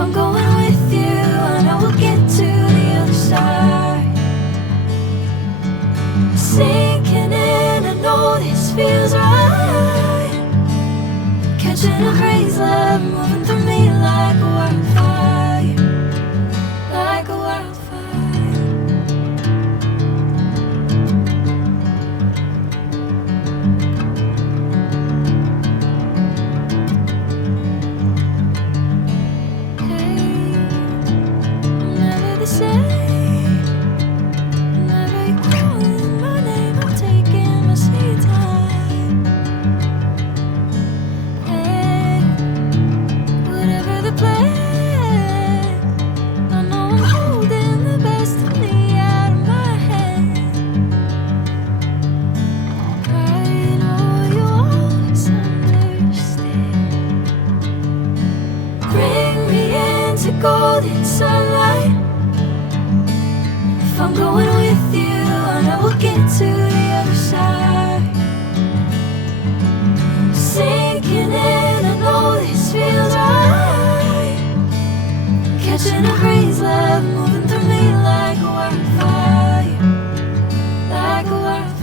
I'm going with you, I know we'll get to the other side. Sinking in, I know this feels right. Catching a breeze, love moving through me like a wildfire, like a wildfire. Golden sunlight. If I'm going with you, I know we'll get to the other side. Sinking in, I know this feels right. Catching a breeze, love moving through me like a wildfire, like a wildfire.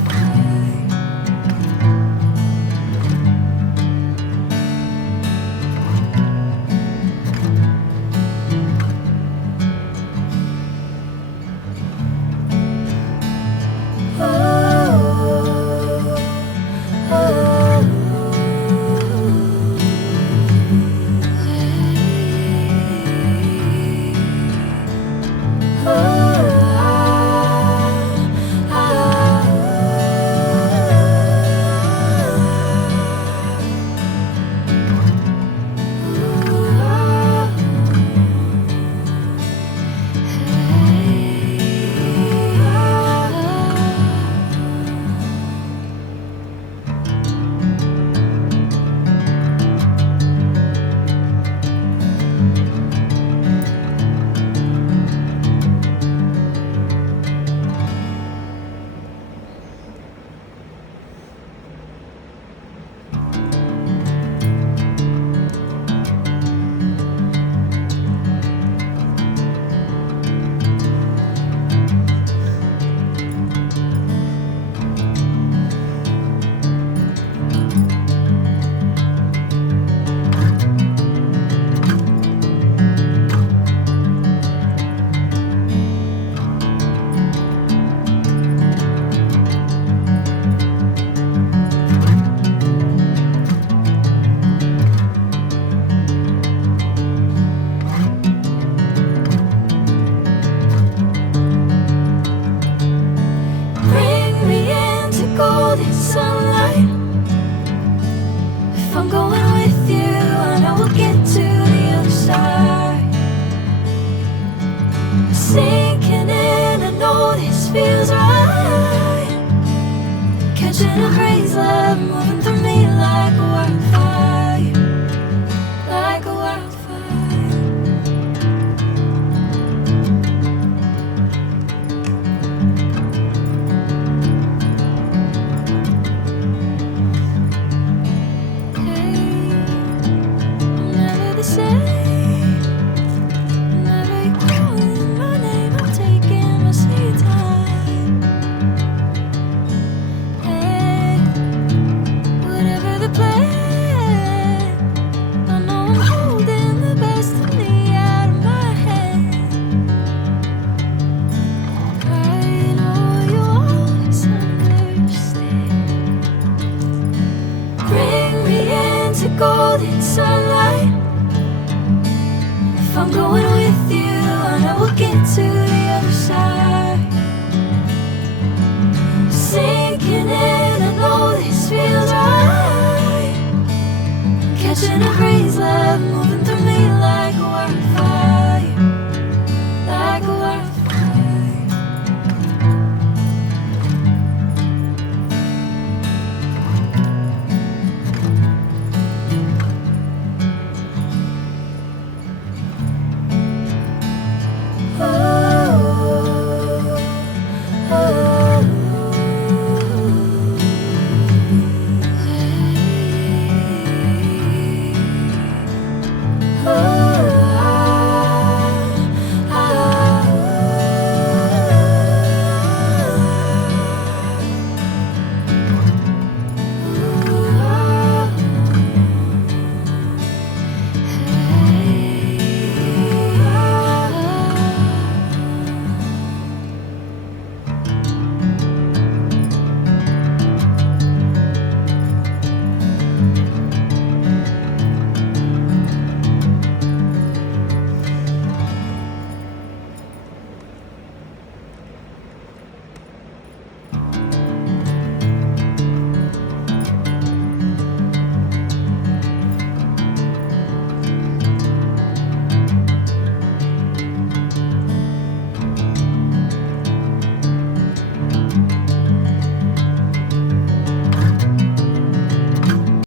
I'm going with you, I know we'll get to the other side. Sinking in, I know this feels right. Catching a breeze, love moving through me like a wildfire, like a wildfire. Golden sunlight. If I'm going with you, I know we'll get to the other side. Sinking in, I know this feels right. Catching a breeze, love.